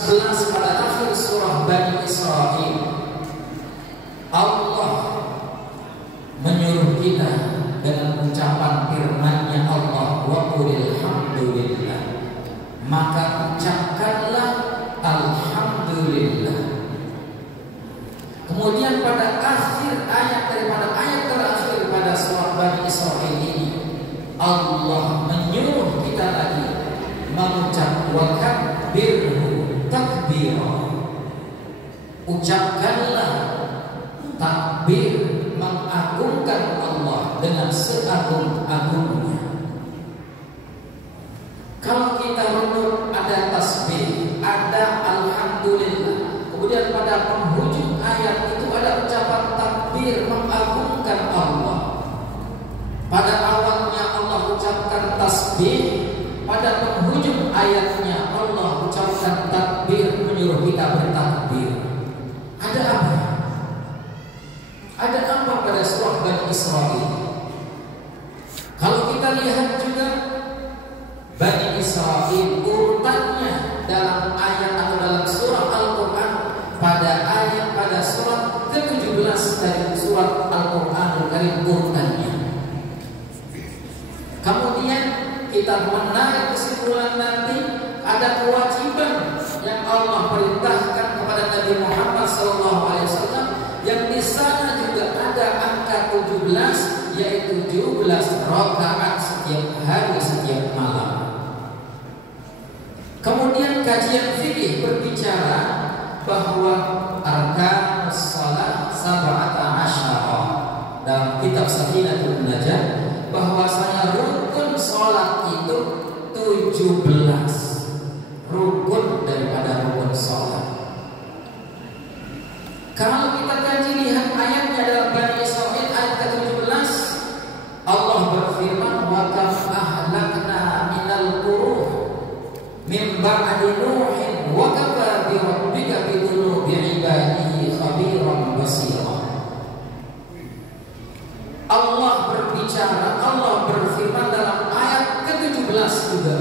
11 pada akhir surah Bani Israil, Allah menyuruh kita dengan ucapan firman-Nya Allah, wa qulil hamdulillah, maka ucapkanlah alhamdulillah. Kemudian pada akhir ayat daripada ayat terakhir pada surah Bani Israil ini, Allah menyuruh kita lagi mengucap wa kabbirhu takbira, ucapkanlah takbir, mengagungkan Allah dengan seagung-agungnya. Kalau kita renung, ada tasbih, ada alhamdulillah, kemudian pada penghujung ayat itu ada ucapan takbir, mengagungkan Allah. Pada awalnya Allah ucapkan tasbih, pada penghujung ayatnya Allah ucapkan takbir, menyuruh kita bertakbir. Ada apa? Ada apa pada surah Bani Israil? Kalau kita lihat juga Bani Israil urutannya dalam ayat atau dalam surah Al-Quran, pada surat ke-17 dari surat Al-Quran dari urutannya. Kemudian kita menarik kesimpulan nanti ada kewajiban yang Allah perintahkan kepada Nabi Muhammad SAW, yang di sana juga ada angka 17, yaitu 17 rakaat setiap hari, setiap malam. Kemudian kajian fikih berbicara bahwa arkanus shalah sab'ata asyara, dalam kitab Safinatul Najah bahwasanya rukun salat itu 17 rukun daripada rukun salat. Kalau kita kaji lihat ayatnya dalam Bani Israil ayat ke-17, Allah berfirman wa kam ahlakna minal qurun min ba'di nuhin wa kafa bi rabbika bi dhunubi ibadihi khabiran basira. Allah berbicara, Allah berfirman dalam ayat ke-17 juga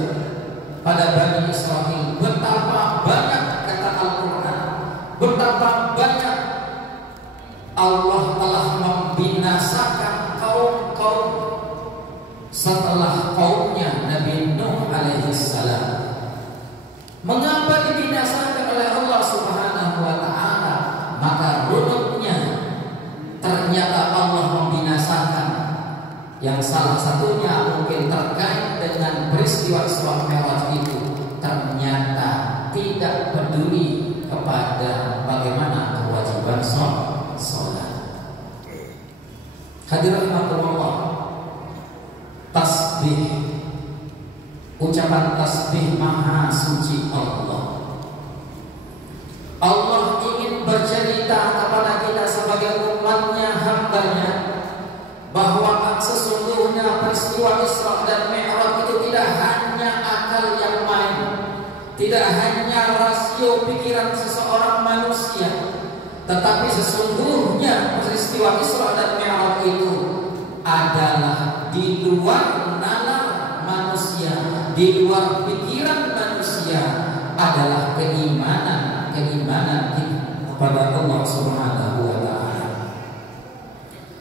pada Bani Israil, betapa banyak, kata Al-Quran, betapa banyak Allah telah membinasakan kaum-kaum setelah kaumnya Nabi Nuh alaihissalam. Mengapa dibinasakan oleh Allah Subhanahu wa ta'ala? Maka runutnya ternyata Allah membinasakan, yang salah satunya mungkin terkait dengan peristiwa Isra Mi'raj itu, ternyata tidak peduli kepada bagaimana kewajiban sholat. Hadirin rahimakumullah, tasbih, ucapan tasbih maha suci Allah. Allah ingin bercerita kepada kita sebagai umatnya, hambanya, bahwa sesungguhnya peristiwa Isra dan Mi'raj itu tidak hanya akal yang main, tidak hanya rasio pikiran seseorang manusia, tetapi sesungguhnya peristiwa Isra dan Mi'raj itu adalah di luar nalar manusia, di luar pikiran manusia, adalah keimanan kepada Allah Subhanahu wa ta'ala.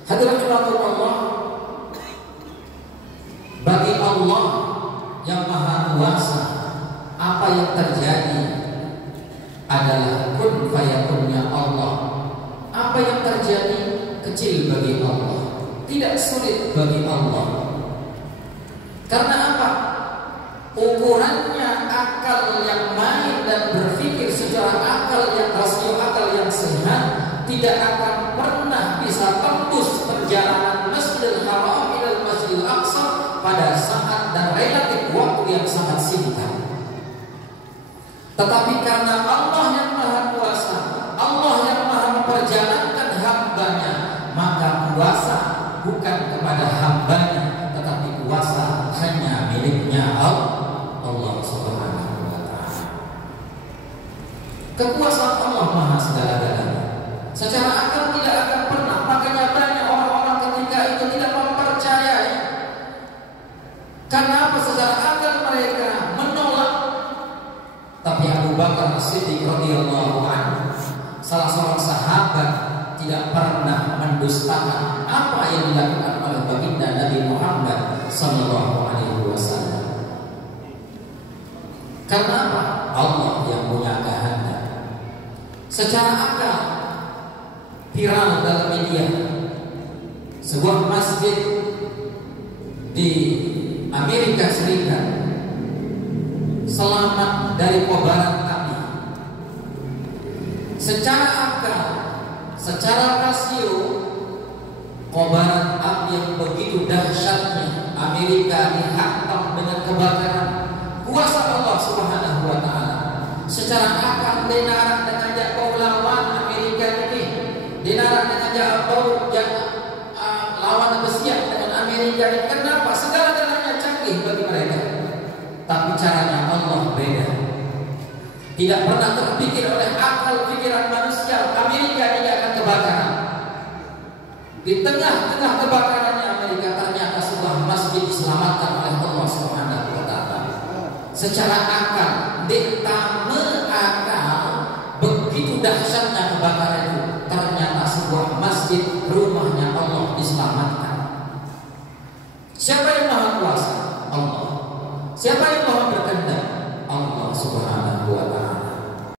Hadirin Allah, bagi Allah yang maha kuasa, apa yang terjadi adalah kun fayakunnya Allah. Apa yang terjadi kecil bagi Allah, tidak sulit bagi Allah. Karena apa? Ukurannya akal yang main dan berpikir secara akal yang rasio, akal yang sehat, tidak akan pernah bisa tembus perjalanan Masjidil Haram ila Masjidil Aqsa pada saat dan relatif waktu yang sangat singkat. Tetapi karena Allah yang maha kuasa, Allah yang maha memperjalankan hambanya, maka kuasa bukan kepada hambanya, tetapi kuasa hanya miliknya Allah Subhanahu wa ta'ala. Kekuasaan Allah maha segala-galanya. Secara akal tidak akan pernah, makanya banyak orang-orang ketika itu tidak mempercayai. Karena apa? Secara akal mereka menolak. Tapi Abu Bakar As-Siddiq radhiyallahu anhu, salah seorang sahabat, tidak pernah mendustakan apa yang dilakukan oleh baginda Nabi Muhammad sallallahu alaihi wasallam. Karena apa? Allah yang punya kehendak. Secara akal viral dalam media sebuah masjid di Amerika Serikat selamat dari kobaran api. Secara akal, secara rasio, kobaran api yang begitu dahsyatnya Amerika dihantam dengan kebakaran, kuasa Allah Subhanahu wa taala. Secara akal dinarak dengan jauh lawan Amerika ini, dinarak dengan jauh lawan bersiap dengan Amerika ini. Kenapa? Segala-galanya canggih bagi mereka, tapi caranya Allah beda. Tidak pernah terpikir oleh akal pikiran manusia Amerika ini akan kebakaran. Di tengah-tengah kebakarannya Amerika ternyata sebuah masjid diselamatkan oleh Allah Subhanahu wa taala. Secara akal, ditame akal, begitu dahsyatnya kebakaran itu, ternyata sebuah masjid rumahnya Allah diselamatkan. Siapa yang maha kuasa? Allah. Siapa yang